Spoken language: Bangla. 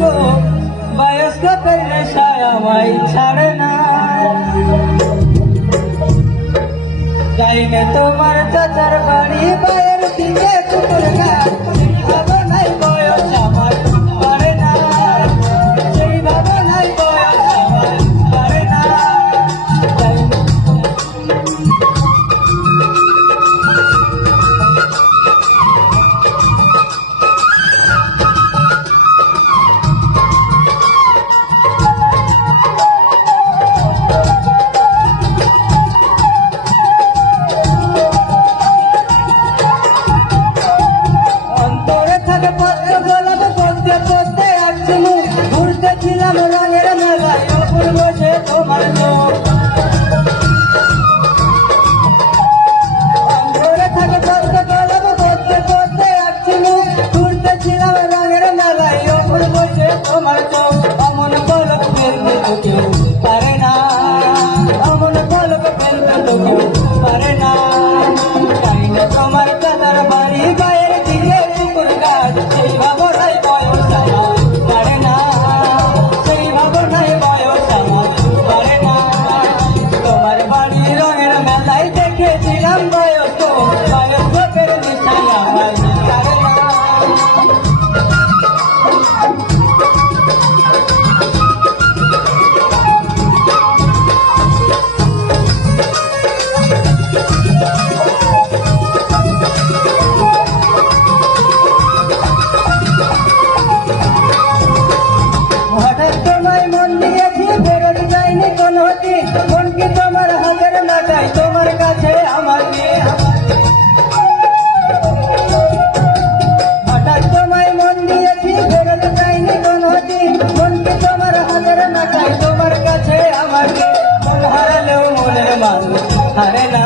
বায়স্কো বায়স্কোপের নেশায় আমায় ছাড়ে না। গাইনে তোমার চাচার বাড়ি I'm gonna pull up to the তোমায় মন দিয়েছি ফেরত যাইনি কোন হতে মন কি তোমার হাতের নাটায় তোমার কাছে আমার মেয়ে হঠাৎ তোমায় মন দিয়েছি ফেরত যাইনি কোন হতে মন কি তোমার হাতের নাটায় তোমার কাছে আমার হারে না।